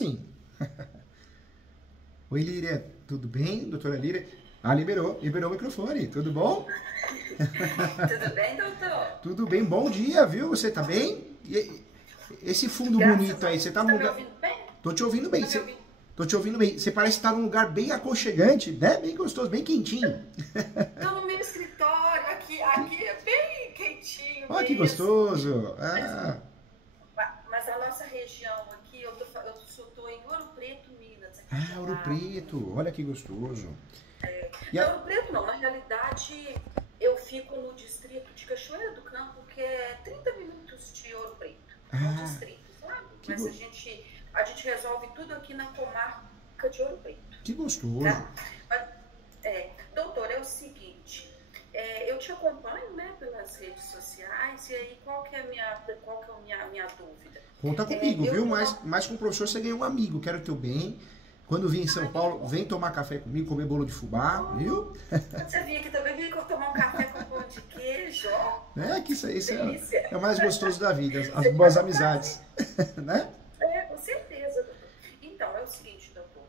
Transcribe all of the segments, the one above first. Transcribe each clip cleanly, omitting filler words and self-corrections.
Sim. Oi, Líria, tudo bem, doutora Líria? Ah, liberou o microfone, tudo bom? Tudo bem, doutor? Tudo bem, bom dia, viu? Você tá bem? Esse fundo Graças bonito a aí, Deus. você Você tá num está me lugar... ouvindo bem? Tô te ouvindo bem, Tá me ouvindo? tô te ouvindo bem. Você parece estar num lugar bem aconchegante, né? Bem gostoso, bem quentinho. Estou no meu escritório, aqui é bem quentinho Olha que mesmo. gostoso. Mas, Ah, mas a nossa região aqui, eu tô em Ouro Preto, Minas, aqui do Ouro lado. Preto, olha que gostoso. E Não, a... Ouro Preto não, na realidade eu fico no distrito de Cachoeira do Campo, que é 30 minutos de Ouro Preto. É um Ah, distrito, sabe? que, Mas go... a gente resolve tudo aqui na comarca de Ouro Preto. que gostoso. Tá? Mas, doutor, é o seguinte, eu te acompanho, né, pelas redes sociais, e aí qual que é a minha dúvida? Conta comigo, Eu viu? tô Mas com o professor você ganhou um amigo, quero teu bem. Quando vir em São Ai, que Paulo, bom. vem tomar café comigo, comer bolo de fubá, viu? Você vinha aqui também, vinha tomar um café com pão de queijo, ó, É que isso é o delícia. mais gostoso da vida, as Você boas faz um prazer. amizades, né? Com certeza, doutor. Então, é o seguinte, doutor.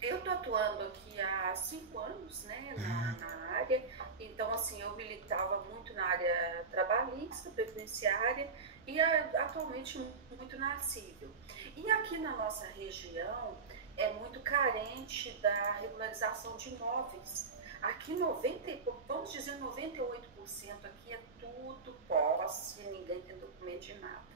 Eu estou atuando aqui há 5 anos, né, na área. Então, assim, eu militava muito na área trabalhista, previdenciária e atualmente muito na civil. E aqui na nossa região é muito carente da regularização de imóveis. Aqui vamos dizer 98% aqui é tudo posse, ninguém tem documento de nada.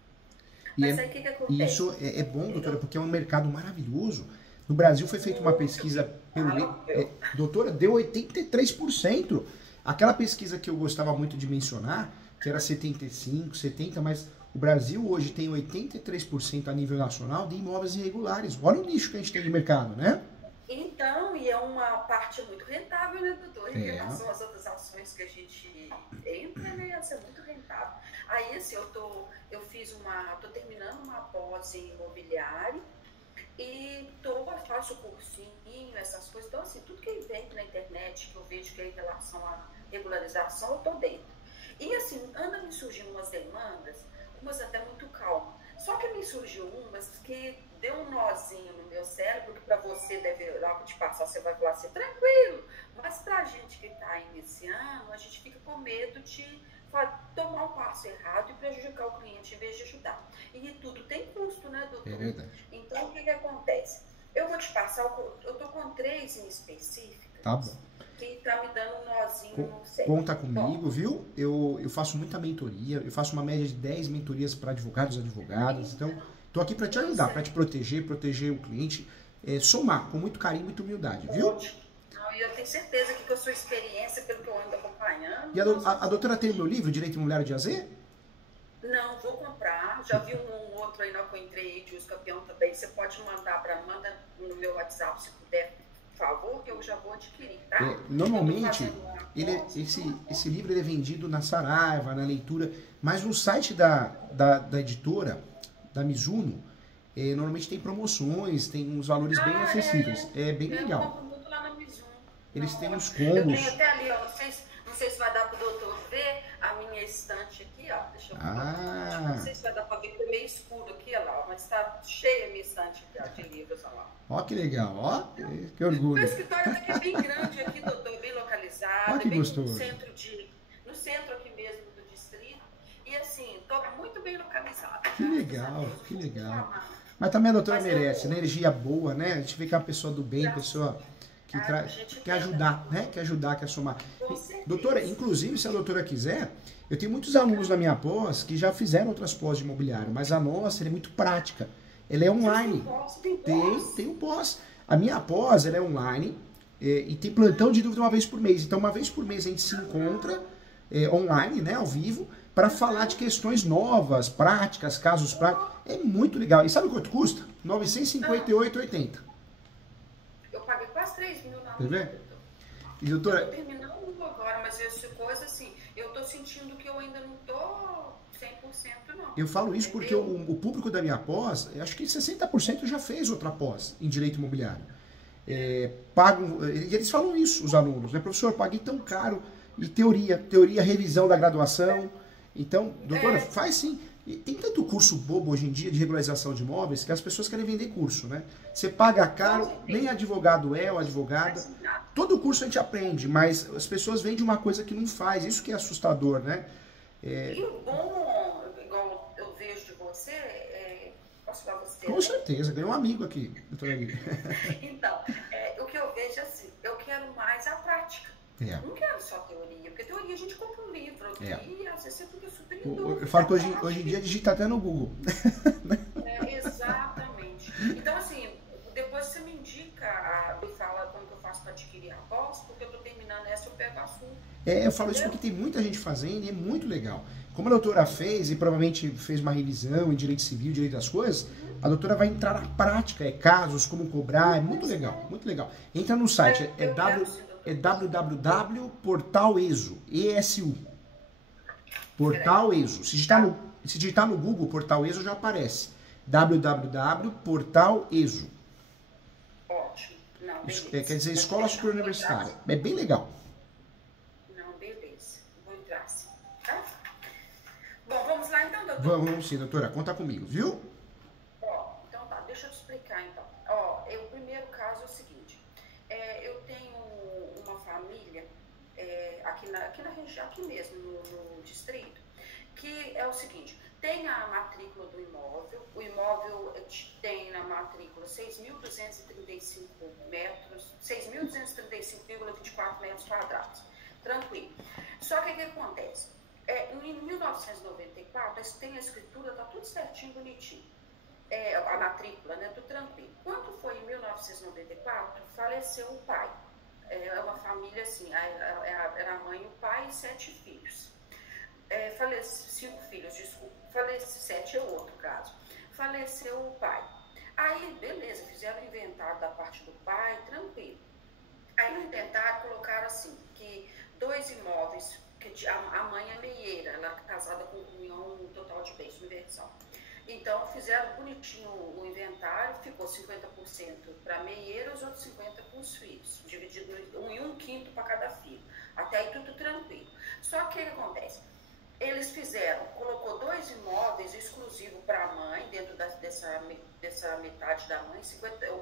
E, Mas é, aí o que e isso acontece? é bom, doutora, porque é um mercado maravilhoso. No Brasil foi feita uma Muito pesquisa pelo. rentável. Doutora, deu 83%. Aquela pesquisa que eu gostava muito de mencionar, que era 75, 70, mas o Brasil hoje tem 83% a nível nacional de imóveis irregulares. Olha o nicho que a gente tem de mercado, né? Então, e é uma parte muito rentável, né, doutor? Em É. relação às outras ações que a gente entra, né, essa é muito rentável. Aí, assim, tô terminando uma pós em imobiliário e faço cursinho, essas coisas. Então, assim, tudo que vem na internet, que eu vejo que é em relação à regularização, eu tô dentro. E, assim, anda me surgindo umas demandas, umas até muito calmas. Só que me surgiu umas que deu um nozinho no meu cérebro, que para você deve, logo te passar, você vai falar assim, tranquilo. Mas pra gente que está iniciando, a gente fica com medo de tomar um passo errado e prejudicar o cliente em vez de ajudar. E tudo tem custo, né, É doutor? verdade. Então, o que acontece? Eu vou te passar, eu tô com 3 em Tá específicas bom. que tá me dando um nozinho no cérebro. Conta Bom, comigo, viu? Eu faço muita mentoria, eu faço uma média de 10 mentorias para advogados e advogadas. Então, estou aqui para te ajudar, isso para é te proteger o cliente, somar com muito carinho e muita humildade, viu? ótimo. Não, e eu tenho certeza que com a sua experiência, pelo que eu ando acompanhando, E nós a vamos doutora tem o conseguir. meu livro, Direito Imobiliário de AZ? Não, vou comprar. Já vi um outro aí na que eu entrei de Os Campeão também. Você pode manda no meu WhatsApp se puder, por favor, que eu já vou adquirir, tá? Eu tô Normalmente, fazendo uma pós. esse livro ele é vendido na Saraiva, na leitura, mas no site da editora, da Mizuno, normalmente tem promoções, tem uns valores bem Ah, acessíveis. É bem eu legal. compro muito lá na Mizuno. Eles Não, têm uns ótimo. Eu tenho combos. até ali, ó, não sei se vai dar pro doutor ver a minha estante aqui, ó. Deixa eu colocar. Não Ah, sei se vai dar pra ver, porque é meio escuro aqui, ó lá, mas tá cheia a minha estante aqui, ó, de livros, ó lá. ó que legal, ó, que Meu orgulho. escritório até que é bem grande aqui, doutor, bem Ó localizado, é que bem no gostoso. centro no centro aqui mesmo do distrito. E assim, tô muito bem localizado, Que graças a legal, Deus. Não que vou legal. reclamar. Mas também a doutora Mas eu, merece, né? Energia boa, né? A gente vê que é uma pessoa do bem, graças pessoa que a gente quer tenta, né, ajudar, né? doutor? Quer somar. Com Doutora, certeza. inclusive, se a doutora quiser, eu tenho muitos alunos da minha pós que já fizeram outras pós de imobiliário, mas a nossa ela é muito prática. Ela é Vocês têm online. pós? Tem pós? Tem um pós. A minha pós ela é online e tem plantão de dúvida uma vez por mês. Então, uma vez por mês a gente se encontra online, né, ao vivo, para falar de questões novas, práticas, casos práticos. É muito legal. E sabe quanto custa? R$ Ah, 958,80. eu paguei quase 3 mil na Quer minha, ver? doutor. E Eu tô doutora, terminando um agora, mas essa coisa assim, eu tô sentindo que eu ainda não tô 100% não, eu falo isso porque entendeu? o público da minha pós, acho que 60% já fez outra pós em direito imobiliário. Pagam, e eles falam isso, os alunos, né? Professor, paguei tão caro. E teoria, revisão da graduação. Então, doutora, É, faz sim. E tem tanto curso bobo hoje em dia de regularização de imóveis que as pessoas querem vender curso, né? Você paga caro, nem advogado é ou advogada. Todo curso a gente aprende, mas as pessoas vendem uma coisa que não faz. Isso que é assustador, né? E o bom, igual eu vejo de você, posso falar você? Com certeza, ganhou um amigo aqui, doutora Lívia. Então, o que eu vejo é assim, eu quero mais a prática. Não quero só teoria, porque teoria a gente compra um livro aqui, às vezes você fica super em dúvida. Eu falo que hoje em dia digita até no Google. Exatamente. Então, assim, depois você me indica, me fala como que eu faço para adquirir a pós, porque eu estou terminando essa, eu pego a sua. Eu falo isso porque tem muita gente fazendo e é muito legal. Como a doutora fez, e provavelmente fez uma revisão em direito civil, direito das coisas, a doutora vai entrar na prática, casos, como cobrar, é muito legal, muito legal. Entra no site, www.portalesu, ESU. Portal ESU. Se digitar no Google, Portal ESU já aparece. www.portalesu. Ótimo. Não, beleza. Quer dizer, Escola Superior Universitária. É bem legal. Não, beleza. Vou entrar sim. Tá? Bom, vamos lá então, doutora? Vamos sim, doutora. Conta comigo, viu? Então tá, deixa eu te explicar então. O primeiro caso é o seguinte. Eu tenho uma família aqui na região, aqui mesmo, no distrito, que é o seguinte, tem a matrícula do imóvel, o imóvel tem na matrícula 6.235 metros, 6.235,24 metros quadrados, tranquilo. Só que o que acontece? Em 1994, tem a escritura, tá tudo certinho, bonitinho. A matrícula, né, tudo tranquilo. Quando foi em 1994, faleceu o pai. É uma família assim, era a mãe, o pai e 7 filhos. 5 filhos, desculpa. 7 é outro caso. Faleceu o pai. Aí, beleza, fizeram o inventário da parte do pai, tranquilo. Aí no inventário colocaram assim, que 2 imóveis, que a mãe é meieira, ela é casada com união total de bens, universal. Então, fizeram bonitinho o inventário, ficou 50% para meieira, os outros 50% para os filhos, dividido em 1/5 para cada filho. Até aí tudo tranquilo. Só que o que acontece? Eles colocou 2 imóveis exclusivos para a mãe, dentro dessa metade da mãe,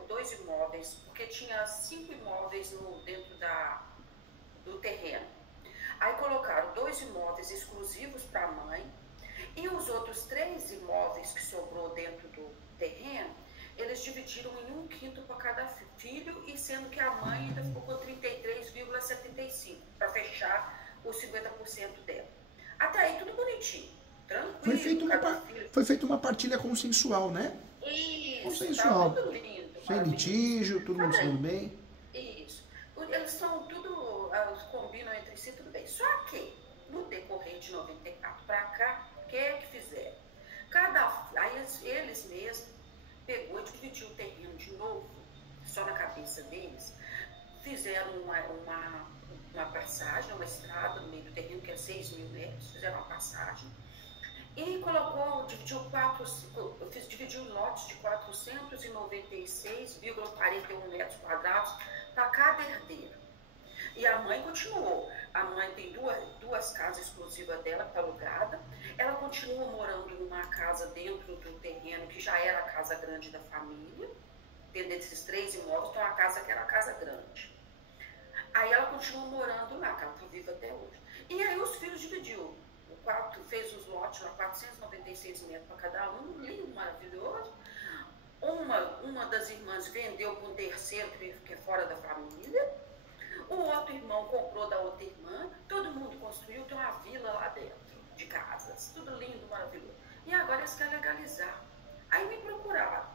2 imóveis, porque tinha 5 imóveis dentro do terreno. Aí colocaram 2 imóveis exclusivos para a mãe, e os outros 3 imóveis que sobrou dentro do terreno, eles dividiram em 1/5 para cada filho, e sendo que a mãe ainda ficou com 33,75 para fechar os 50% dela. Até aí tudo bonitinho, tranquilo. Foi feita uma partilha consensual, né? Isso, consensual. Tá tudo lindo. Sem litígio, todo mundo sendo bem. Isso. Eles são tudo, combinam entre si, tudo bem. Só que, no decorrer de 94 para cá, o que fizeram? Aí eles mesmos pegou e dividiu o terreno de novo, só na cabeça deles, fizeram uma passagem, uma estrada no meio do terreno, que é 6.000 metros, fizeram uma passagem, e dividiu lotes de 496,41 metros quadrados para cada herdeiro. E a mãe continuou. A mãe tem duas casas exclusivas dela, está alugada. Ela continua morando numa casa dentro do terreno, que já era a casa grande da família. Dentro desses 3 imóveis, tem uma casa que era a casa grande. Aí ela continua morando lá, que ela está viva até hoje. E aí os filhos dividiu. Fez os lotes lá, 496 metros para cada um, lindo, maravilhoso. Uma das irmãs vendeu para um terceiro, que é fora da família. O outro irmão comprou da outra irmã. Todo mundo construiu, tem uma vila lá dentro de casas. Tudo lindo, maravilhoso. E agora eles querem legalizar. Aí me procuraram.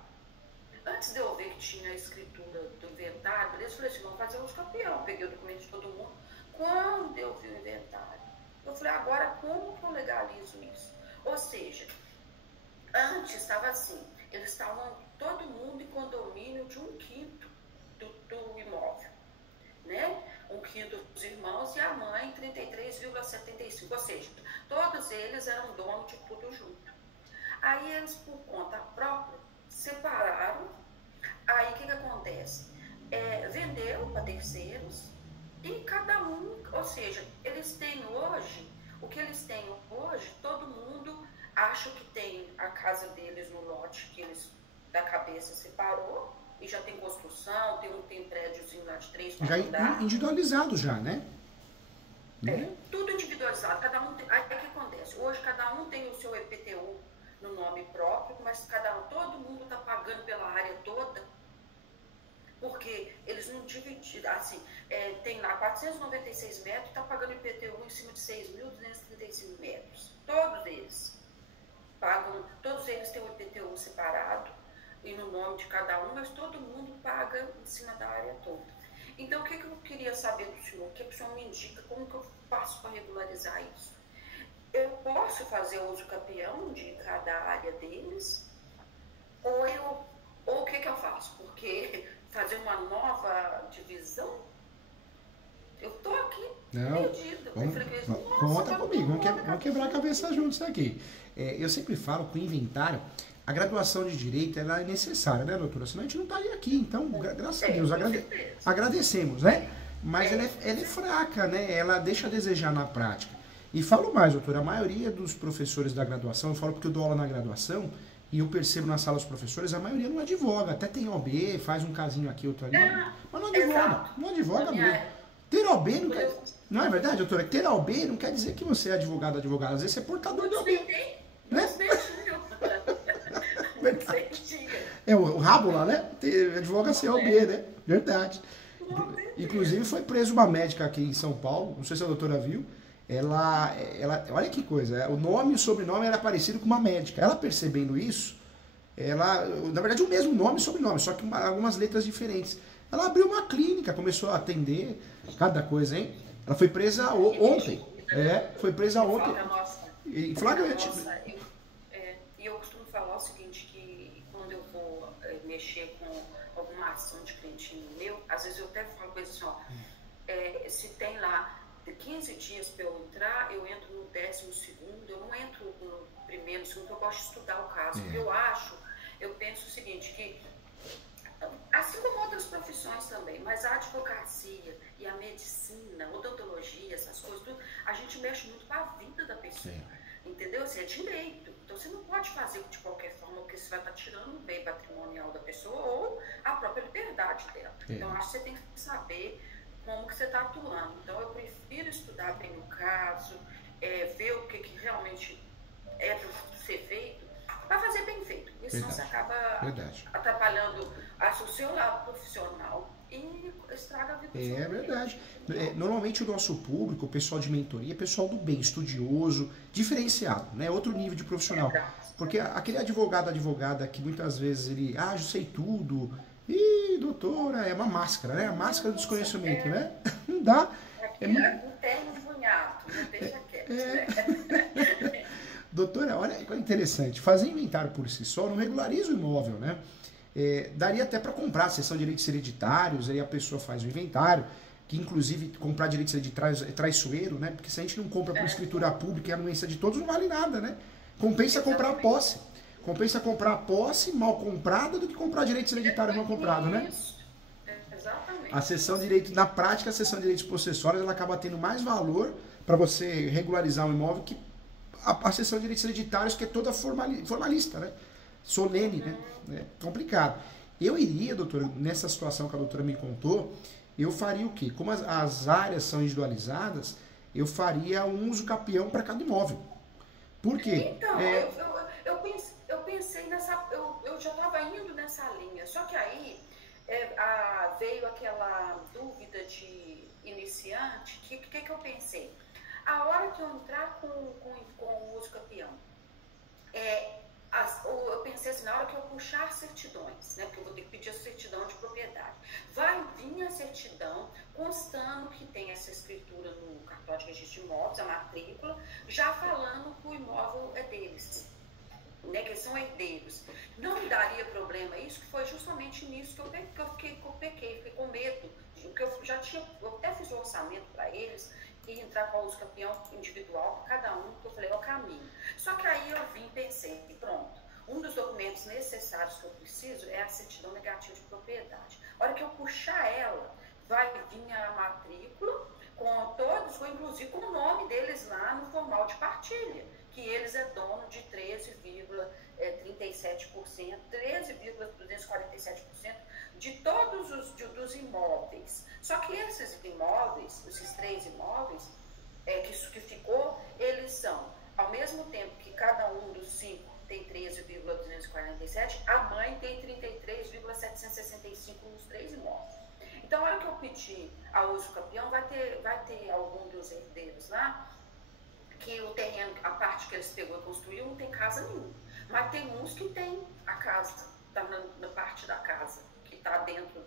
Antes de eu ver que tinha a escritura do inventário, eles falaram assim, vamos fazer os campeão. Peguei o documento de todo mundo. Quando eu vi o inventário, eu falei, agora como que eu legalizo isso? Ou seja, antes estava assim, eles estavam todo mundo em condomínio de 1/5 do imóvel, né? 1/5 dos irmãos e a mãe 33,75, ou seja, todos eles eram donos de tudo junto. Aí eles, por conta própria, separaram. Aí o que acontece? Vendeu para terceiros e cada um, ou seja, eles têm hoje, o que eles têm hoje, todo mundo acho que tem a casa deles no lote que eles da cabeça separou e já tem construção, tem um prédiozinho lá de 3, 4 Já individualizado já, né? Tudo individualizado, cada um tem, aí o que acontece? Hoje cada um tem o seu EPTU no nome próprio, mas todo mundo está pagando pela área toda, porque eles não dividiram, assim, tem lá 496 metros, está pagando IPTU em cima de 6.235 metros, todos eles pagam, todos eles têm o IPTU separado, e no nome de cada um, mas todo mundo paga em cima da área toda. Então, o que eu queria saber do senhor? O que o senhor me indica? Como que eu faço para regularizar isso? Eu posso fazer uso campeão de cada área deles? Ou o que eu faço? Porque fazer uma nova divisão, eu estou aqui perdida. Conta comigo, vamos quebrar a cabeça juntos aqui. Eu sempre falo que o inventário, a graduação de Direito, ela é necessária, né, doutora? Senão a gente não estaria aqui. Então, graças a Deus, agradecemos, né? Mas ela é fraca, né? Ela deixa a desejar na prática. E falo mais, doutora, a maioria dos professores da graduação, eu falo porque eu dou aula na graduação, e eu percebo na sala dos professores, a maioria não advoga. Até tem OB, faz um casinho aqui, outro ali, mas não advoga. Não advoga mesmo. Ter OB não quer... Não é verdade, doutora? Ter OB não quer dizer que você é advogado. Às vezes você é portador de OB. Né? O rabo lá, né? Advoga sem OB, né? Verdade. Inclusive foi preso uma médica aqui em São Paulo, não sei se a doutora viu, ela olha que coisa, o nome e o sobrenome era parecido com uma médica. Ela percebendo isso, na verdade o mesmo nome e sobrenome, só que algumas letras diferentes. Ela abriu uma clínica, começou a atender cada coisa, hein? Ela foi presa ontem. Foi presa ontem. Em flagrante. E eu costumo falar o seguinte, que quando eu vou mexer com alguma ação de clientinho meu, às vezes eu até falo com eles assim, ó, se tem lá 15 dias para eu entrar, eu entro no 12º, eu não entro no primeiro, segundo, eu gosto de estudar o caso. Porque eu penso o seguinte, que assim como outras profissões também, mas a advocacia e a medicina, odontologia, essas coisas, tudo, a gente mexe muito com a vida da pessoa. Entendeu? Assim, é direito. Então você não pode fazer de qualquer forma, porque você vai estar tirando o bem patrimonial da pessoa ou a própria liberdade dela. Então acho que você tem que saber como que você está atuando. Então eu prefiro estudar bem o caso, ver o que realmente é para ser feito, para fazer bem feito. Porque senão você acaba atrapalhando o seu lado profissional e estraga a vida do seu É verdade. Normalmente o nosso público, o pessoal de mentoria, é pessoal do bem, estudioso, diferenciado, né? Outro nível de profissional. Porque aquele advogada que muitas vezes ele, eu sei tudo, doutora, é uma máscara, né? A máscara do desconhecimento, né? Não dá. Um terno de cunhado, não deixa quieto, né? Doutora, olha que interessante. Fazer inventário por si só não regulariza o imóvel, né? Daria até para comprar a seção de direitos hereditários, aí a pessoa faz o inventário, que inclusive comprar direitos hereditários é traiçoeiro, né? Porque se a gente não compra por escritura pública e a anuência de todos, não vale nada, né? Compensa comprar a posse. Compensa comprar a posse mal comprada do que comprar direitos hereditários mal comprados, né? Exatamente. A seção de direito, na prática, a seção de direitos possessórios, ela acaba tendo mais valor para você regularizar um imóvel que a seção de direitos hereditários, que é toda formalista, né? Solene, né? É complicado. Eu iria, doutora, nessa situação que a doutora me contou, eu faria o quê? Como as áreas são individualizadas, eu faria um uso capião para cada imóvel. Por quê? Então, eu pensei nessa... Eu já estava indo nessa linha, só que aí veio aquela dúvida de iniciante, que eu pensei? A hora que eu entrar com o uso campeão, eu pensei assim, na hora que eu puxar certidões, né, porque eu vou ter que pedir a certidão de propriedade, vai vir a certidão constando que tem essa escritura no cartório de registro de imóveis, a matrícula, já falando que o imóvel é deles, né, que eles são herdeiros. Não daria problema isso, que foi justamente nisso que eu pequei, fiquei com medo, porque eu até fiz o orçamento para eles, e entrar com o uso campeão individual para cada um, que eu falei, é o caminho. Só que aí eu vim e pensei, pronto, um dos documentos necessários que eu preciso é a certidão negativa de propriedade. A hora que eu puxar ela, vai vir a matrícula com todos, inclusive com o nome deles lá no formal de partilha, que eles é dono de 13,37%, 13,247% de todos dos imóveis. Só que esses imóveis, esses 3 imóveis, que ficou, eles são, ao mesmo tempo que cada um dos 5 tem 13,247, a mãe tem 33,765 nos 3 imóveis. Então, na hora que eu pedir a uso capião, vai ter algum dos herdeiros lá, que o terreno, a parte que eles pegou e construiu, não tem casa nenhuma. Mas tem uns que tem a casa, está na parte da casa, que está dentro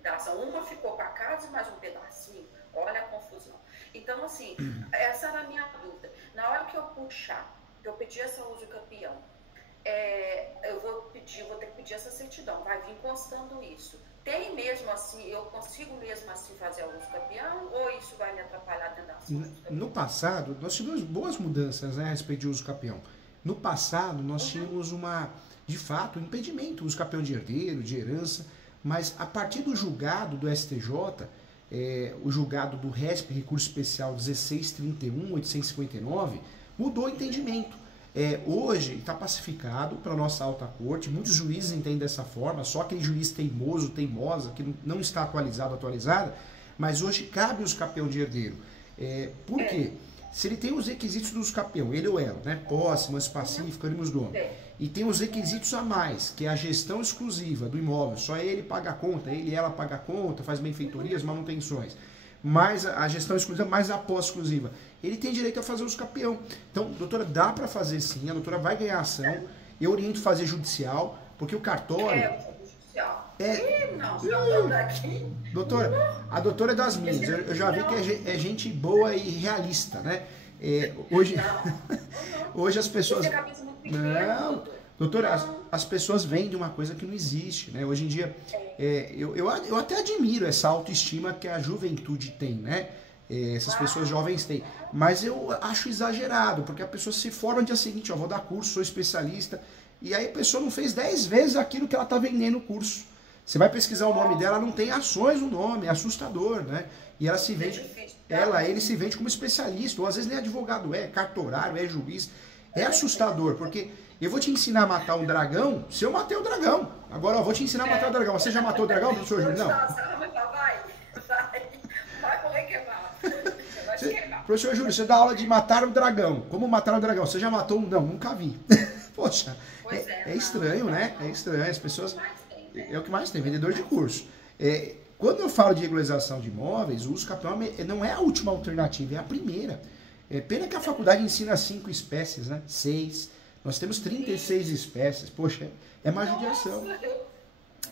da ação. Uma ficou para casa e mais um pedacinho. Olha a confusão. Então, assim, essa era a minha dúvida. Na hora que eu puxar, que eu pedir essa uso capião, eu vou ter que pedir essa certidão, vai vir constando isso. Tem mesmo assim, eu consigo mesmo assim fazer a uso capião, ou isso vai me atrapalhar dentro da ação? No passado, nós tivemos boas mudanças, né, a respeito de uso capião. No passado, nós tínhamos de fato, um impedimento, uso capião de herdeiro, de herança, mas a partir do julgado do STJ, o julgado do RESP, Recurso Especial 1631/859, mudou o entendimento. Hoje está pacificado pela nossa alta corte, muitos juízes entendem dessa forma, só aquele juiz teimosa, que não está atualizada, mas hoje cabe o uso capião de herdeiro. Por quê? Se ele tem os requisitos do uso capião, ele ou ela, né? Posse, manso pacífico, ânimos dono, e tem os requisitos a mais, que é a gestão exclusiva do imóvel, só ele paga a conta, ele e ela paga a conta, faz benfeitorias, manutenções, mais a gestão exclusiva, mais a posse exclusiva. Ele tem direito a fazer uso capião. Então, doutora, dá para fazer sim, a doutora vai ganhar ação. Eu oriento fazer judicial, porque o cartório... Judicial. Não, doutora, a doutora é das minhas. Eu já vi que é gente boa e realista, né? Hoje as pessoas... Não, doutora, as pessoas vendem uma coisa que não existe, né? Hoje em dia, eu até admiro essa autoestima que a juventude tem, né? Essas pessoas jovens têm, mas eu acho exagerado, porque a pessoa se forma no dia seguinte, vou dar curso, sou especialista, e aí a pessoa não fez 10 vezes aquilo que ela está vendendo no curso. Você vai pesquisar o nome dela, não tem ações no nome, é assustador, né? E ela se vende, ele se vende como especialista, ou às vezes nem advogado cartorário, juiz, é assustador, porque eu vou te ensinar a matar um dragão se eu matei o dragão. Agora eu vou te ensinar a matar o dragão. Você já matou o dragão, professor Júlio? Não. Vai correr queimar. Professor Júlio, você dá aula de matar o dragão. Como matar o dragão? Você já matou um? Não, nunca vi. Poxa, é estranho, né? É estranho. As pessoas... É o que mais tem, vendedor de curso. Quando eu falo de regularização de imóveis, o uso capião não é a última alternativa, é a primeira. Pena que a faculdade ensina 5 espécies, né? 6. Nós temos 36 espécies. Poxa, é uma judiação.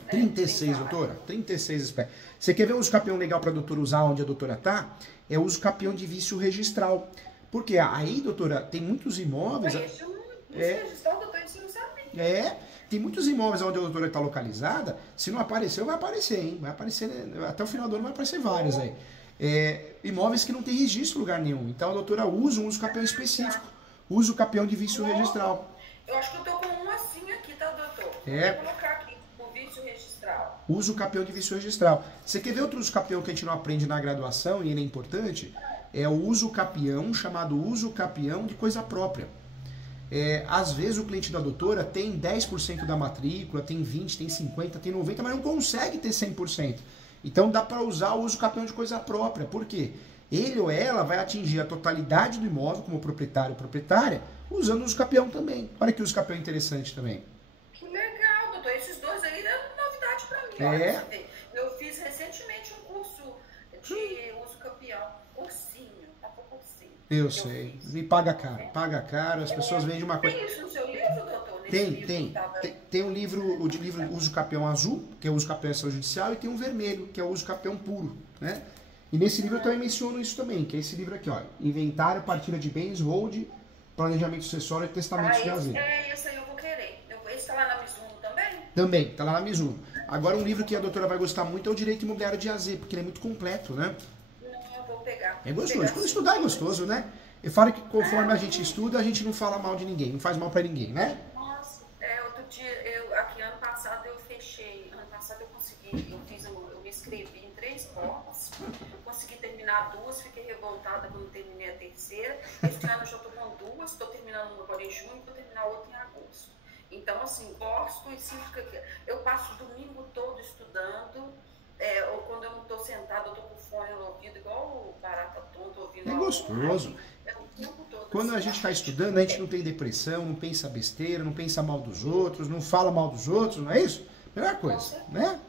36, doutora. 36 espécies. Você quer ver o uso capião legal para a doutora usar onde a doutora está? É o uso capião de vício registral. Porque aí, doutora, tem muitos imóveis... Tem muitos imóveis onde a doutora está localizada. Se não apareceu, vai aparecer, hein? Vai aparecer, até o final do ano vai aparecer vários aí. Imóveis que não tem registro em lugar nenhum. Então a doutora usa um uso capião específico. Usa o capião de vício registral. Eu acho que eu tô com um assim aqui, tá, doutor? Vou colocar aqui o vício registral. Usa o capião de vício registral. Você quer ver outro uso capião que a gente não aprende na graduação e ele é importante? É o uso capião, chamado uso capião de coisa própria. Às vezes o cliente da doutora tem 10% da matrícula, tem 20%, tem 50%, tem 90%, mas não consegue ter 100%. Então dá para usar o uso capião de coisa própria. Por quê? Ele ou ela vai atingir a totalidade do imóvel como proprietário ou proprietária, usando o uso capião também. Olha que uso capião interessante também. Que legal, doutor. Esses dois aí é novidade para mim. Eu fiz recentemente um curso de uso capião. Cursinho. Eu sei. E paga caro. As pessoas vendem uma coisa. Tem isso no seu livro, doutor? Tem um livro, o livro Uso Capião Azul, que é o Uso Capião Extrajudicial, e tem um vermelho, que é o Uso Capião Puro, né? E nesse livro eu também menciono isso também, que é esse livro aqui, ó. Inventário, partilha de bens, hold, planejamento sucessório e testamento de AZ. Esse aí eu vou querer. Esse está lá na Mizuno também? Também, está lá na Mizuno. Agora um livro que a doutora vai gostar muito é o Direito Imobiliário de AZ, porque ele é muito completo, né? Pegar. É gostoso. Quando estudar é gostoso, né? Eu falo que conforme a gente estuda, a gente não fala mal de ninguém, não faz mal pra ninguém, né? Nossa, outro dia, ano passado eu fechei, ano passado eu consegui, eu me inscrevi em 3 pós, consegui terminar 2, fiquei revoltada quando terminei a terceira, este ano eu já tô com 2 duas, estou terminando uma agora em junho, vou terminar outra em agosto. Então, assim, gosto e sim, eu passo o domingo todo estudando, ou quando eu não estou sentada, eu estou com o fone no ouvido, igual o barata tonto ouvindo. É gostoso. Quando a gente está estudando, a gente não tem depressão, não pensa besteira, não pensa mal dos outros, não fala mal dos outros, não é isso? Melhor coisa, né?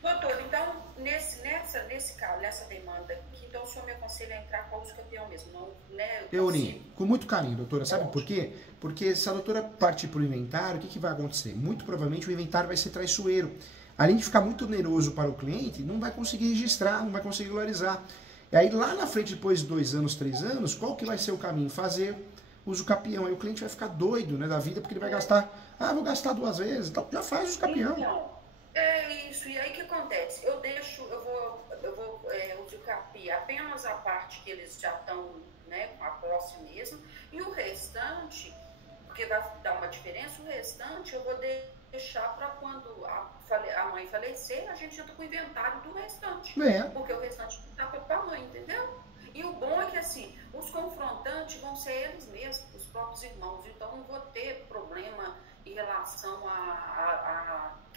Doutor, então, nessa demanda aqui, então o senhor me aconselha a entrar com o uso campeão mesmo, não, né? Euni, com muito carinho, doutora. Sabe por quê? Porque se a doutora partir para o inventário, o que vai acontecer? Muito provavelmente o inventário vai ser traiçoeiro. Além de ficar muito oneroso para o cliente, não vai conseguir registrar, não vai conseguir regularizar. E aí lá na frente, depois de 2 anos, 3 anos, qual que vai ser o caminho? Fazer uso capião. Aí o cliente vai ficar doido, né, da vida, porque ele vai gastar, vou gastar 2 vezes, então já faz uso capião. Então, é isso. E aí o que acontece? Eu vou uso capi apenas a parte que eles já estão, né, com a posse mesmo, e o restante, porque vai dar uma diferença, o restante eu vou deixar para quando a mãe falecer, a gente entra com o inventário do restante. Porque o restante está para a mãe, entendeu? E o bom é que, assim, os confrontantes vão ser eles mesmos, os próprios irmãos. Então, não vou ter problema em relação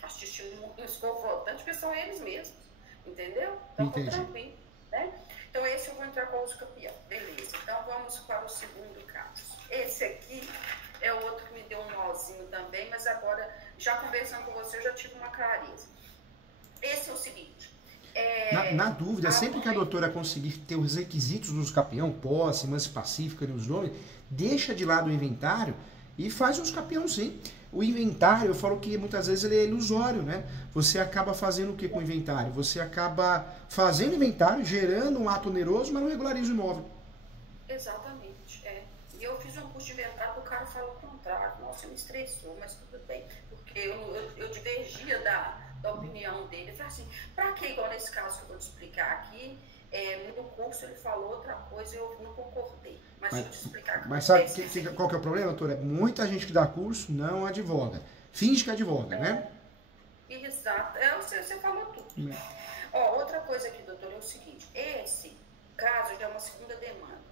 às testemunhas confrontantes, porque são eles mesmos, entendeu? Então, tô tranquilo, né? Então, esse eu vou entrar com o uso campeão. Beleza. Então, vamos para o segundo caso. Esse aqui é outro que me deu um nozinho também, mas agora, já conversando com você, eu já tive uma clareza. Esse é o seguinte. Na dúvida, sempre que a doutora conseguir ter os requisitos do uso capião, posse, manse pacífica, os nomes, deixa de lado o inventário e faz o uso capião, sim. O inventário, eu falo que muitas vezes ele é ilusório, né? Você acaba fazendo o que com o inventário? Você acaba fazendo inventário, gerando um ato oneroso, mas não regulariza o imóvel. Exatamente, E eu fiz um curso de inventário, o cara falou o contrário. Nossa, me estressou, mas tudo bem. Porque eu divergia da opinião dele. Eu falei assim, pra que, igual nesse caso que eu vou te explicar aqui, no curso ele falou outra coisa e eu não concordei. Mas deixa eu te explicar. Mas sabe qual que é o problema, doutora? Muita gente que dá curso não advoga. Finge que advoga, né? Exato. Você falou tudo. Outra coisa aqui, doutor, é o seguinte. Esse caso já é uma segunda demanda.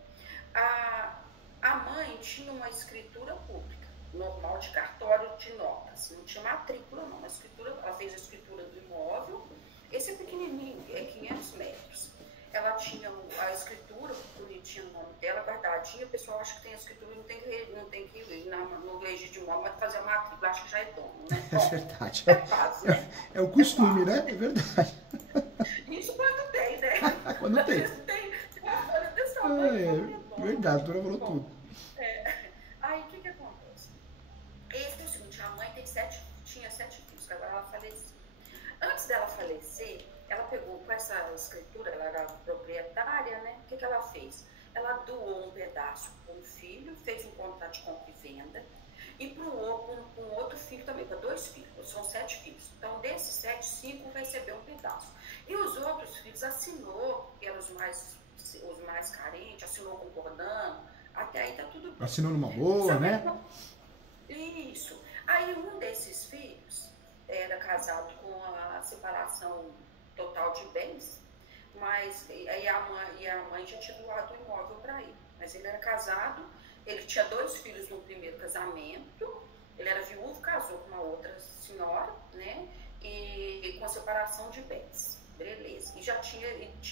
A mãe tinha uma escritura pública, normal, de cartório de notas. Não tinha matrícula, não. Ela fez a escritura do imóvel. Esse é pequenininho, é 500 metros. Ela tinha a escritura, bonitinha o nome dela, guardadinha. O pessoal acha que tem a escritura e não tem que ir no legítimo de imóvel, mas fazer a matrícula, acha que já é dono, né? É verdade. É fácil, né? É o costume, né? É verdade. Isso quando tem, né? Quando tem. Verdade, a doutora falou tudo. Aí o que acontece? Esse é o seguinte, a mãe tinha 7 filhos, que agora ela faleceu. Antes dela falecer, ela pegou com essa escritura, ela era proprietária, né? O que ela fez? Ela doou um pedaço para um filho, fez um contrato de compra e venda, e para um outro filho também, para 2 filhos, são 7 filhos. Então, desses 7, 5 vai receber um pedaço. E os outros filhos assinou, que eram os mais carentes, assinou concordando, até aí tá tudo bem. Assinou numa boa, né? Isso. Aí um desses filhos era casado com a separação total de bens, mas aí a mãe já tinha doado o imóvel para ele. Mas ele era casado, ele tinha 2 filhos no primeiro casamento, ele era viúvo, casou com uma outra senhora, né? E com a separação de bens. Beleza. E já tinha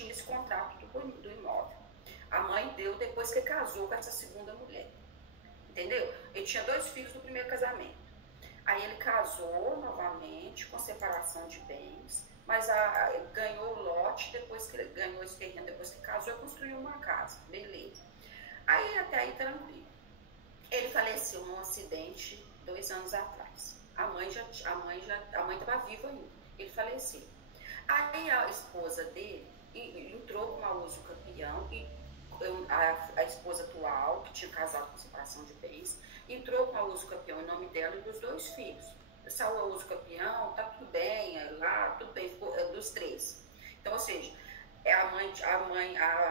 esse contrato do imóvel. A mãe deu depois que casou com essa segunda mulher. Entendeu? Ele tinha 2 filhos no primeiro casamento. Aí ele casou novamente com separação de bens, mas ganhou o lote depois que ele ganhou esse terreno, depois que casou e construiu uma casa. Beleza. Aí até aí tranquilo. Ele faleceu num acidente 2 anos atrás. A mãe estava viva ainda. Ele faleceu. Aí a esposa dele entrou com a uso campeão e a esposa atual, que tinha casado com separação de bens, entrou com a uso campeão em nome dela e dos 2 filhos. Saiu a uso campeão, tá tudo bem, tudo bem, dos 3. Então, ou seja, a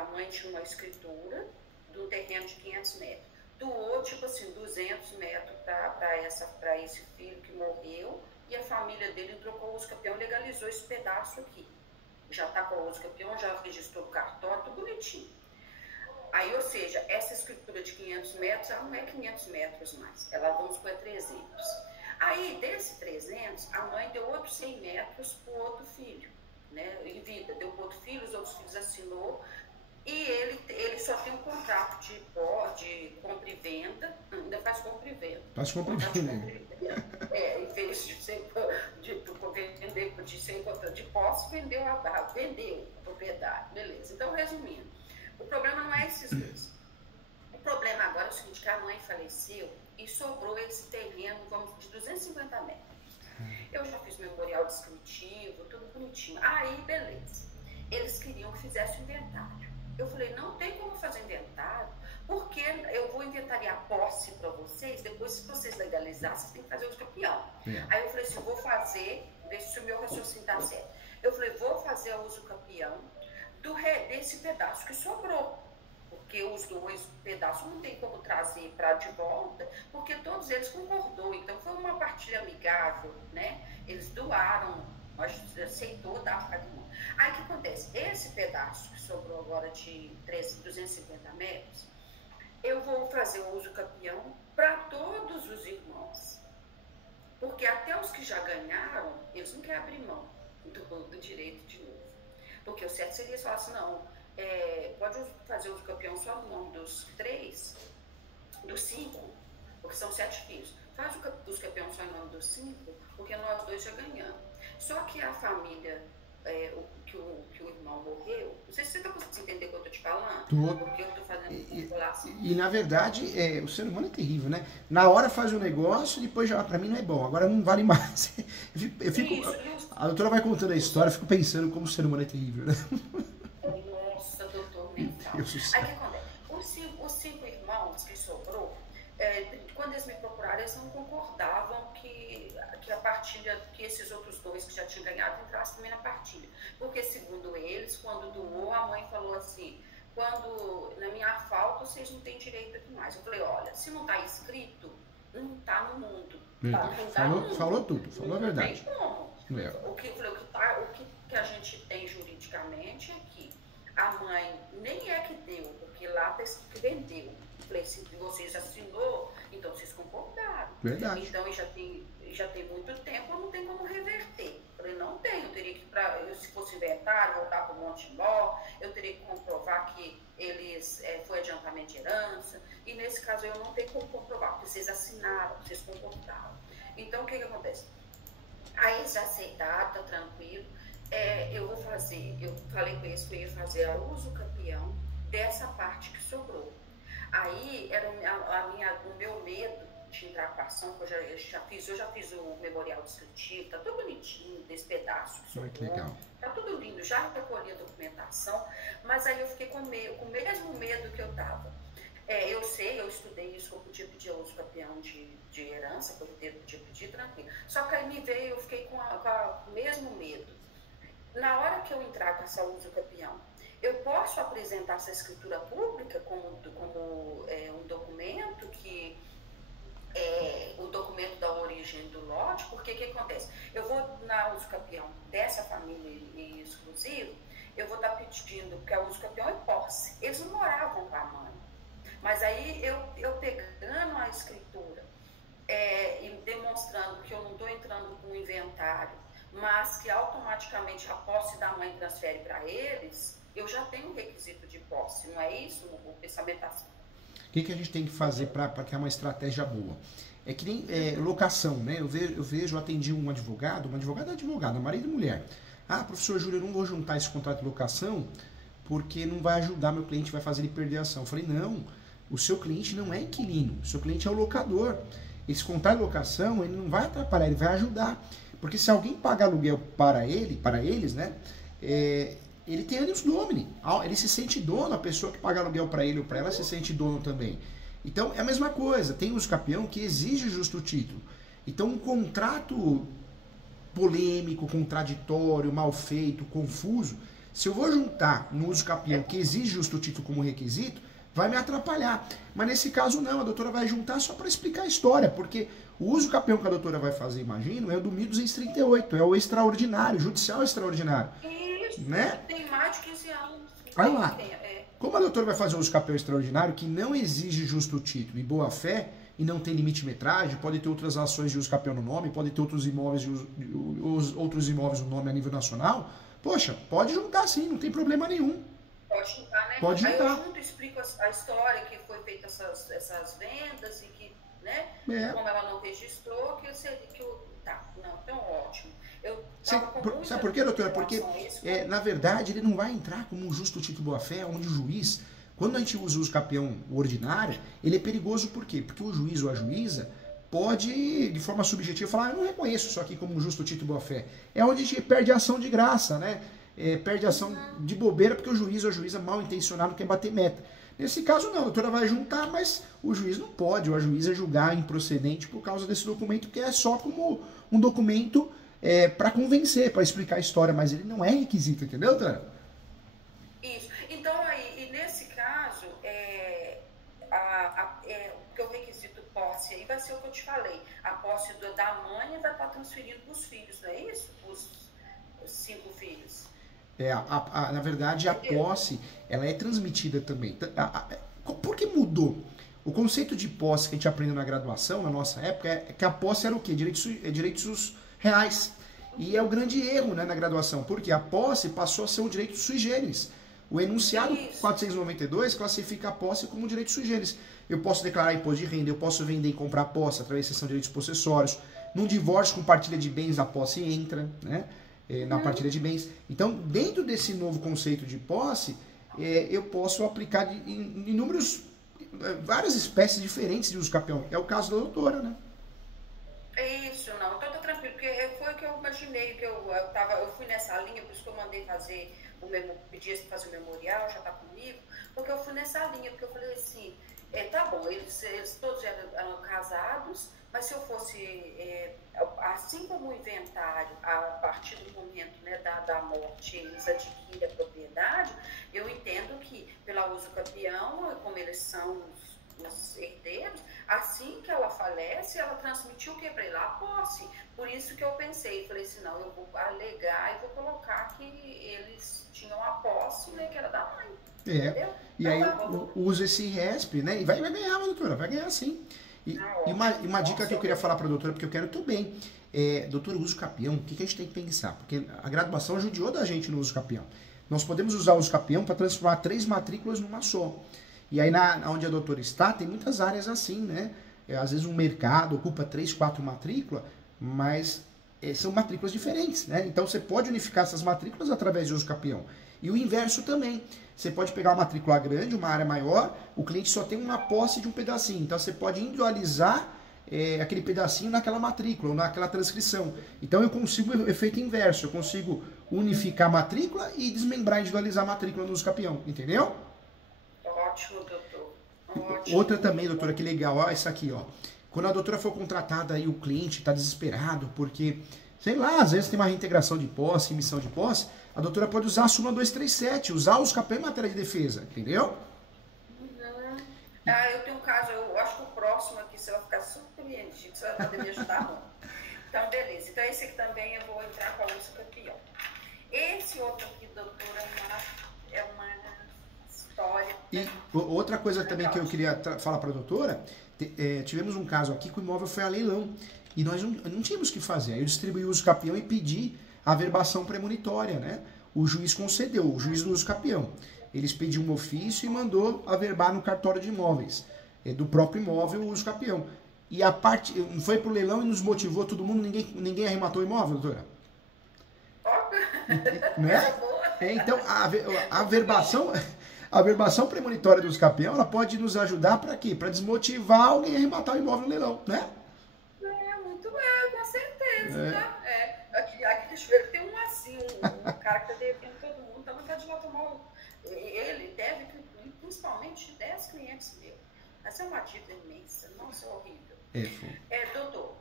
mãe tinha uma escritura do terreno de 500 metros. Doou, tipo assim, 200 metros para esse filho que morreu, e a família dele entrou com o uso campeão e legalizou esse pedaço aqui. Já está com o uso campeão, já registrou o cartório, tudo bonitinho. Aí, ou seja, essa escritura de 500 metros, ela não é 500 metros mais, ela vamos para 300. Aí, desse 300, a mãe deu outros 100 metros para o outro filho, né? Em vida, deu para o outro filho, os outros filhos assinou, e ele só tem um contrato de compra e venda, ainda faz compra e venda. Faz compra e venda. Em vez de vender sem contrato de posse, vendeu a propriedade, beleza. Então, resumindo, o problema não é esses dois. O problema agora é o seguinte, que a mãe faleceu e sobrou esse terreno, vamos, de 250 metros. Eu já fiz memorial descritivo, tudo bonitinho. Aí, beleza. Eles queriam que fizesse o inventário. Eu falei, não tem como fazer inventário, porque eu vou inventariar a posse para vocês, depois se vocês legalizarem, vocês têm que fazer o campeão. Aí eu falei assim, vou fazer, ver se o meu raciocínio está certo. Eu falei, vou fazer o uso campeão desse pedaço que sobrou. Porque os dois pedaços não tem como trazer para de volta, porque todos eles concordou. Então foi uma partilha amigável, né? Eles doaram, aceitou dar para cada um. Aí o que acontece? Esse pedaço que sobrou agora de 250 metros, eu vou fazer o uso campeão para todos os irmãos. Porque até os que já ganharam, eles não querem abrir mão do direito de novo. Porque o certo seria falar assim, não, pode fazer o uso campeão só no nome dos 3, dos 5, porque são 7 filhos. Faz o uso campeão só em nome dos 5, porque nós dois já ganhamos. Só que a família, que o irmão morreu, não sei se você está conseguindo entender o que eu estou te falando, porque eu estou fazendo calculação. E na verdade, o ser humano é terrível, né? Na hora faz um negócio, depois já, para mim não é bom, agora não vale mais. A doutora vai contando a história, eu fico pensando como o ser humano é terrível, né? Nossa, doutor, nem fala. Aí o que acontece? Os 5 irmãos que sobrou, quando eles me procuraram, eles não concordavam que a partilha, que esses outros 2 que já tinham ganhado entrassem também na partilha. Porque, segundo eles, quando doou, a mãe falou assim, na minha falta, vocês não têm direito aqui mais. Eu falei, olha, se não está escrito, não está no mundo. Falou tudo, falou a verdade. O que a gente tem juridicamente é que a mãe nem é que deu, porque lá está escrito que vendeu. Falei, se vocês assinou, então vocês concordaram. Verdade. Então já tem muito tempo, não tem como reverter. Falei, não tem, eu teria que, se fosse inventário, voltar para o Monte Mó, eu teria que comprovar que eles foi adiantamento de herança, e nesse caso eu não tenho como comprovar, porque vocês assinaram, vocês concordaram. Então o que acontece? Aí eles aceitaram, tá tranquilo. Eu falei com eles que eu ia fazer a uso campeão dessa parte que sobrou. Aí era o meu medo de entrar com a ação, que eu já fiz o memorial descritivo, tá tudo bonitinho, desse pedaço que sobrou, tá tudo lindo, já recolhi a documentação, mas aí eu fiquei com o mesmo medo que eu tava. Eu estudei isso, que eu podia pedir uso campeão de herança, que eu podia pedir tranquilo. Só que aí eu fiquei com o mesmo medo. Na hora que eu entrar com essa uso campeão, eu posso apresentar essa escritura pública como um documento que o documento da origem do lote, porque o que acontece? Eu vou na uso campeão dessa família em exclusivo, eu vou estar pedindo, porque a uso campeão é posse. Eles não moravam com a mãe. Mas aí eu pegando a escritura e demonstrando que eu não estou entrando com o inventário, mas que automaticamente a posse da mãe transfere para eles, eu já tenho um requisito de posse, não é isso o pensamento assim? O que a gente tem que fazer para criar uma estratégia boa? É que nem locação, né? Eu atendi um advogado, marido e mulher. Professor Júlio, eu não vou juntar esse contrato de locação porque não vai ajudar meu cliente, vai fazer ele perder a ação. Eu falei, não, o seu cliente não é inquilino, o seu cliente é o locador. Esse contrato de locação, ele não vai atrapalhar, ele vai ajudar. Porque se alguém paga aluguel para eles, né? Ele tem ânimos domini, ele se sente dono, a pessoa que paga aluguel para ele ou para ela se sente dono também. Então é a mesma coisa, tem uso campeão que exige justo título. Então um contrato polêmico, contraditório, mal feito, confuso, se eu vou juntar no uso campeão que exige justo título como requisito, vai me atrapalhar. Mas nesse caso não, a doutora vai juntar só para explicar a história, porque o uso campeão que a doutora vai fazer, imagino, é o do 1238, é o extraordinário, judicial extraordinário. Isso, né? Tem mais de 15 anos. Olha lá. Como a doutora vai fazer um uso capião extraordinário que não exige justo título e boa fé e não tem limite de metragem, pode ter outras ações de uso capião no nome, pode ter outros imóveis, outros imóveis no nome a nível nacional, poxa, pode juntar sim, não tem problema nenhum. Pode juntar, né? Pode juntar. Aí eu junto, explico a história que foi feita essas vendas e que, né, como ela não registrou, tá, não, então ótimo. Sabe por quê, doutora? Porque, na verdade, ele não vai entrar como um justo título boa-fé, onde o juiz, quando a gente usa o uso capião ordinário, ele é perigoso por quê? Porque o juiz ou a juíza pode, de forma subjetiva, falar, eu não reconheço isso aqui como um justo título boa-fé. É onde a gente perde a ação de graça, né? Perde a ação de bobeira, porque o juiz ou a juíza mal intencionado quer bater meta. Nesse caso, não, a doutora vai juntar, mas o juiz não pode, ou a juíza julgar improcedente por causa desse documento, que é só como um documento para convencer, para explicar a história, mas ele não é requisito, entendeu, doutora? Isso. Então, aí, e nesse caso, porque o requisito posse aí vai ser o que eu te falei. A posse da mãe vai estar transferindo para os filhos, não é isso? Os 5 filhos. Na verdade, a posse, ela é transmitida também. Por que mudou? O conceito de posse que a gente aprendeu na graduação, na nossa época, é que a posse era o quê? Direitos reais. E é o grande erro, né, na graduação, porque a posse passou a ser um direito sui generis. O enunciado 492 classifica a posse como um direito sui generis. Eu posso declarar imposto de renda, eu posso vender e comprar posse através da seção de direitos possessórios. Num divórcio com partilha de bens, a posse entra, né? Na partilha de bens. Então, dentro desse novo conceito de posse, eu posso aplicar várias espécies diferentes de uso capião. É o caso da doutora, né? Isso, não. Então tá tranquilo, porque foi o que eu imaginei, que eu fui nessa linha, por isso que eu mandei fazer pedi para fazer o memorial, já tá comigo, porque eu fui nessa linha, porque eu falei assim, tá bom, eles todos eram casados, mas se eu fosse, assim como o inventário, a partir do momento, né, da morte, eles adquirem a propriedade, eu entendo que, pela uso capião, como eles são os herdeiros, assim que ela falece, ela transmitiu o que para ele? A posse. Por isso que eu pensei, falei assim, não, eu vou alegar e vou colocar que eles tinham a posse, né, que era da mãe. Entendeu? E aí usa esse RESP, né? E vai ganhar, doutora, vai ganhar sim. E uma dica que eu queria falar para a doutora, porque eu quero também, doutora, uso capião, o que a gente tem que pensar? Porque a graduação judiou da gente no uso capião. Nós podemos usar o uso capião para transformar 3 matrículas numa só. E aí, onde a doutora está, tem muitas áreas assim, né? Às vezes um mercado ocupa 3, 4 matrículas, mas são matrículas diferentes, né? Então você pode unificar essas matrículas através de uso capião. E o inverso também. Você pode pegar uma matrícula grande, uma área maior, o cliente só tem uma posse de um pedacinho. Então você pode individualizar aquele pedacinho naquela matrícula ou naquela transcrição. Então eu consigo o efeito inverso. Eu consigo unificar a matrícula e desmembrar, individualizar a matrícula no uso capião. Entendeu? Ótimo, doutor. Ótimo. Outra também, doutora, que legal. Ó, essa aqui, ó. Quando a doutora for contratada e o cliente está desesperado porque, sei lá, às vezes tem uma reintegração de posse, emissão de posse, a doutora pode usar a súmula 237, usar os capião em matéria de defesa, entendeu? Eu tenho um caso, eu acho que o próximo aqui você vai ficar surpreendido, você vai poder me ajudar muito. Então, beleza. Então, esse aqui também eu vou entrar com a uso capião. Esse outro aqui, doutora, é uma história. E outra coisa também que eu queria falar para a doutora, tivemos um caso aqui que o imóvel foi a leilão e nós não tínhamos o que fazer. Aí eu distribuí o uso capião e pedi a averbação premonitória, né? O juiz concedeu, o juiz do uso capião. Eles pediram um ofício e mandou averbar no cartório de imóveis, do próprio imóvel, o uso capião. E a parte, foi pro leilão e nos motivou todo mundo, ninguém arrematou o imóvel, doutora? Né? Então, a averbação premonitória do uso capião, ela pode nos ajudar para quê? Para desmotivar alguém a arrematar o imóvel no leilão, né? Muito bem, com certeza. Aqui em Cachoeiro tem um cara que tá devendo todo mundo, tá vontade de lá tomar ele deve, principalmente 10 clientes meus. Essa é uma dívida imensa, nossa, é horrível. Doutor,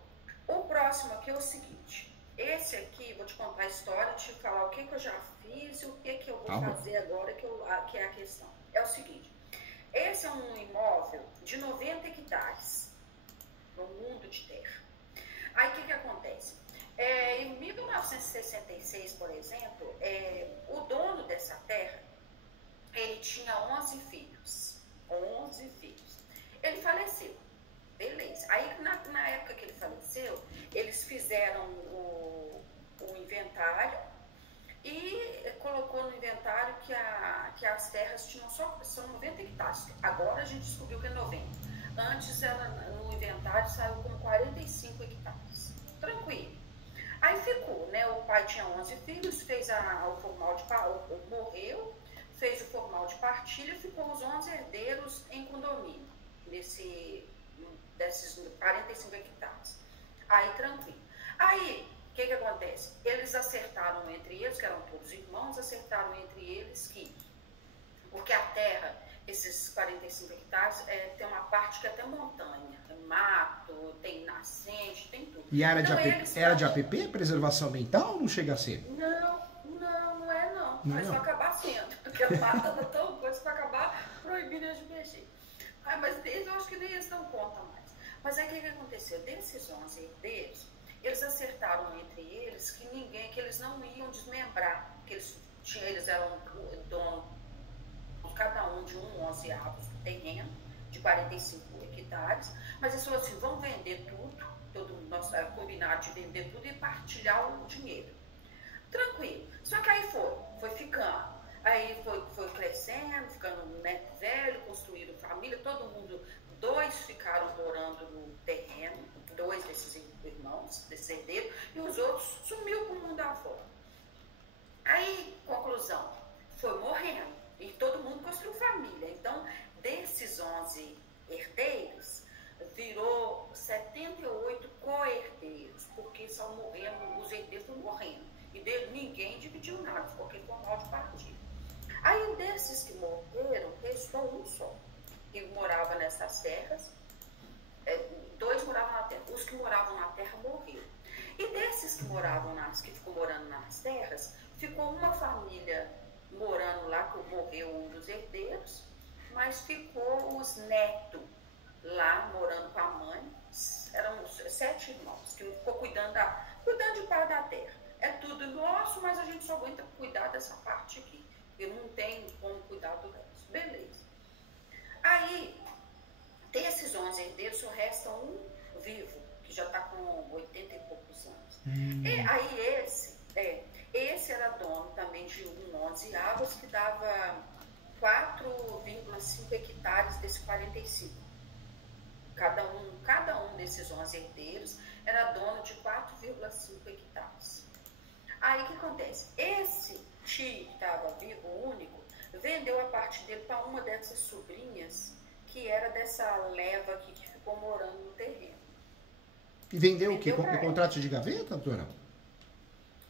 o próximo aqui é o seguinte, esse aqui, vou te contar a história, te falar o que eu já fiz e o que eu vou fazer agora, que é a questão. É o seguinte, esse é um imóvel de 90 hectares, no mundo de terra. Aí o que acontece? Em 1966, por exemplo, o dono dessa terra, ele tinha 11 filhos. 11 filhos. Ele faleceu. Beleza. Aí, na época que ele faleceu, eles fizeram o inventário e colocou no inventário que as terras são 90 hectares. Agora a gente descobriu que é 90. Antes, no inventário, saiu com 45 hectares. Tranquilo. Aí ficou, né? O pai tinha 11 filhos, fez o formal de morreu, fez o formal de partilha, ficou os 11 herdeiros em condomínio, desses 45 hectares. Aí, tranquilo. Aí, o que acontece? Eles acertaram entre eles, que eram todos irmãos, acertaram entre eles porque a terra, esses 45 hectares, tem uma parte que é até montanha, tem mato, tem nascente, tem tudo. E era de APP, preservação ambiental, ou não chega a ser? Não é não. Mas vai acabar sendo, porque a mata tá tão coisa para acabar proibindo eles de mexer. Mas eu acho que nem eles não contam mais. Mas aí o que aconteceu? Desses 11 herdeiros, eles acertaram entre eles que eles não iam desmembrar, que eles eram dono, cada um de 11 avos do terreno, de 45 hectares, mas eles falaram assim, vamos vender tudo, todo nosso combinado de vender tudo e partilhar o dinheiro. Tranquilo. Só que aí foi ficando. Aí foi crescendo, ficando neto velho, construíram família, todo mundo, 2 ficaram morando no terreno, 2 desses irmãos, desses herdeiros, e os outros sumiu com o mundo afora. Aí, conclusão, foi morrendo, e todo mundo construiu família. Então, desses 11 herdeiros, virou 78 co-herdeiros, porque só morrendo, os herdeiros foram morrendo, e ninguém dividiu nada, ficou aquele formal de partilha. Aí, desses que morreram, restou um só, que morava nessas terras, 2 moravam na terra, os que moravam na terra morreram. E desses que ficou morando nas terras, ficou uma família morando lá, que morreu um dos herdeiros, mas ficou os netos lá morando com a mãe. Eram 7 irmãos, que ficou cuidando de parte da terra. É tudo nosso, mas a gente só aguenta cuidar dessa parte aqui. Eu não tenho como cuidar do resto. Beleza. Aí, desses 11 herdeiros, só resta um vivo, que já está com 80 e poucos anos. E aí esse era dono também de 11 avos, que dava 4,5 hectares desse 45. Cada um desses 11 herdeiros era dono de 4,5 hectares. Aí o que acontece? Esse tio que estava vivo, único, vendeu a parte dele para uma dessas sobrinhas, que era dessa leva aqui que ficou morando no terreno. E vendeu o quê? Contrato de gaveta, doutora?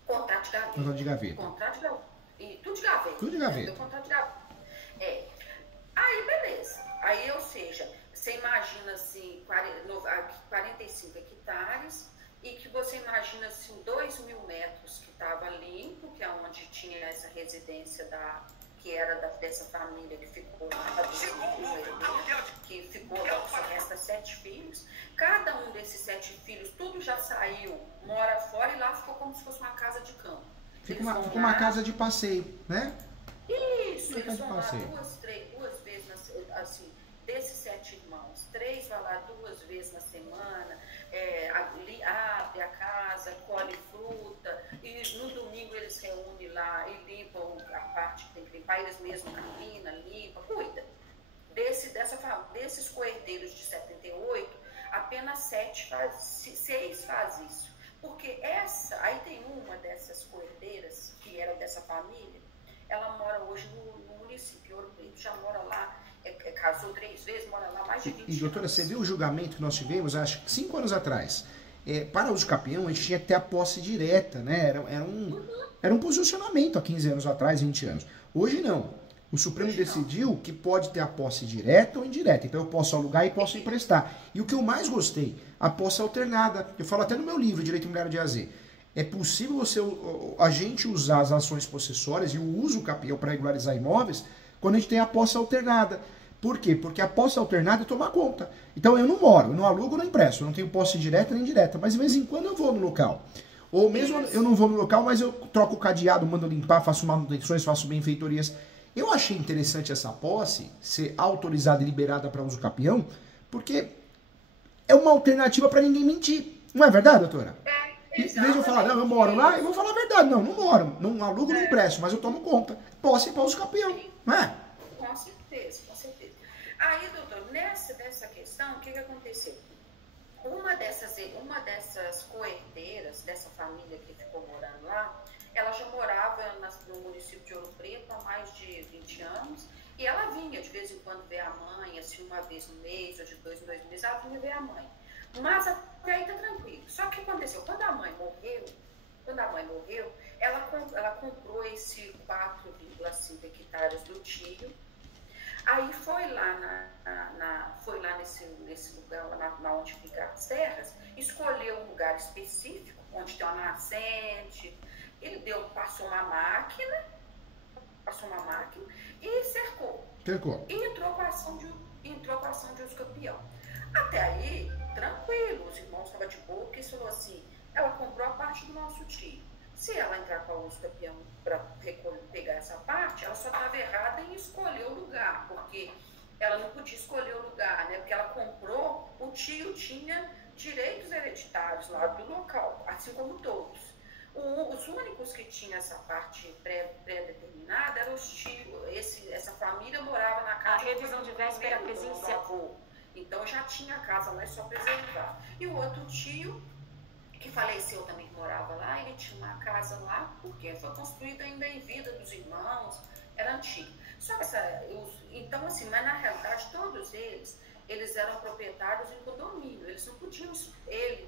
Contrato de gaveta. Contrato de gaveta. Contrato de gaveta. E tudo de gaveta. Tudo de gaveta. Vendeu contrato de gaveta. Aí, beleza. Aí, ou seja, você imagina assim, 45 hectares, e que você imagina assim, 2.000 metros que estava limpo, que é onde tinha essa residência que era dessa família que ficou lá, que ficou lá, só resta 7 filhos. Cada um desses 7 filhos, tudo já saiu, mora fora, e lá ficou como se fosse uma casa de campo. Fica uma casa de passeio, né? Isso, eles vão lá 2 vezes, assim, desses 7 irmãos, 3 vão lá 2 vezes na semana, abre a casa, colhe fruta, e no domingo eles se reúnem lá e limpam a parte que tem que limpar, eles mesmos caminham, limpam, cuida. Desses coerdeiros de 78, apenas 6 faz isso. Porque aí tem uma dessas coerdeiras, que era dessa família, ela mora hoje no município, Ouro Preto, já mora lá, casou 3 vezes, mora lá mais de 20 anos. E doutora, você viu o julgamento que nós tivemos, acho que 5 anos atrás? Para uso capião, a gente tinha que ter a posse direta, né? Era um posicionamento há 15 anos atrás, 20 anos. Hoje não. O Supremo decidiu que pode ter a posse direta ou indireta. Então eu posso alugar e posso emprestar. E o que eu mais gostei, a posse alternada. Eu falo até no meu livro, Direito Imobiliário de AZ. É possível a gente usar as ações possessórias e o uso capião para regularizar imóveis quando a gente tem a posse alternada. Por quê? Porque a posse alternada é tomar conta. Então eu não moro, eu não alugo, não empresto. Eu não tenho posse direta nem indireta. Mas de vez em quando eu vou no local. Ou mesmo eu não vou no local, mas eu troco o cadeado, mando limpar, faço manutenções, faço benfeitorias. Eu achei interessante essa posse ser autorizada e liberada para uso capião, porque é uma alternativa para ninguém mentir. Não é verdade, doutora? Em vez de eu falar, não, eu moro lá, eu vou falar a verdade. Não, não moro. Não alugo, não empresto, mas eu tomo conta. Posse para uso capião, não é? Com certeza, com certeza. Aí, doutor, nessa questão, o que aconteceu? Uma dessas coerdeiras, dessa família que ficou morando lá, ela já morava no município de Ouro Preto há mais de 20 anos, e ela vinha de vez em quando ver a mãe, assim, uma vez no mês, ou de 2 em 2 meses, ela vinha ver a mãe. Mas até aí tá tranquilo. Só que o que aconteceu? Quando a mãe morreu, ela comprou esse 4,5 hectares do tio. Aí foi lá nesse lugar, lá onde ficam as terras, escolheu um lugar específico, onde tem uma nascente, ele passou uma máquina e cercou. E entrou com a ação de uso capião. Até aí, tranquilo, os irmãos estavam de boa, porque ele falou assim, ela comprou a parte do nosso tio. Se ela entrar com a uso capião para pegar essa parte, ela só estava errada em escolher o lugar, porque ela não podia escolher o lugar, né? Porque ela comprou, o tio tinha direitos hereditários lá do local, assim como todos. Os únicos que tinham essa parte pré-determinada eram os tios, essa família morava na casa. A revisão de véspera presencial. Então já tinha a casa lá, é só preservar. E o outro tio, que faleceu também, que morava lá, ele tinha uma casa lá, porque foi construída ainda em vida dos irmãos, era antigo. Só que então assim, mas na realidade todos eles eram proprietários em condomínio, eles não podiam,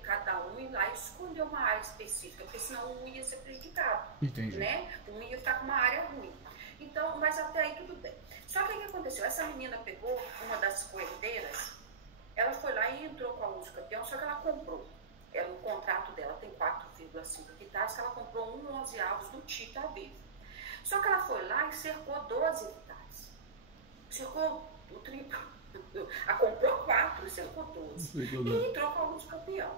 cada um, ir lá e escolher uma área específica, porque senão um ia ser prejudicado. Entendi. Né? Um ia ficar com uma área ruim. Então, mas até aí tudo bem. Só que o que aconteceu? Essa menina pegou uma das coerdeiras, ela foi lá e entrou com a uso capião, só que ela comprou. O contrato dela tem 4,5 hectares, que ela comprou 11 avos do tio tá vivo. Só que ela foi lá e cercou 12 hectares. Cercou o triplo. Ela comprou 4 e cercou 12. E entrou com a uso capião.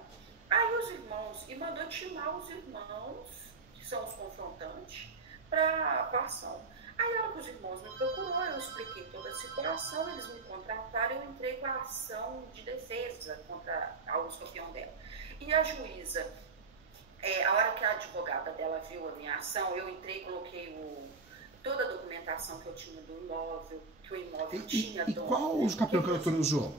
Aí os irmãos, e mandou timar os irmãos, que são os confrontantes, para a ação. Aí ela com os irmãos me procurou, eu expliquei toda a situação, eles me contrataram, eu entrei com a ação de defesa contra a uso capião dela. E a juíza, a hora que a advogada dela viu a minha ação, eu entrei e coloquei toda a documentação que eu tinha do imóvel, que o imóvel tinha dono. E qual uso capião que a doutora usou?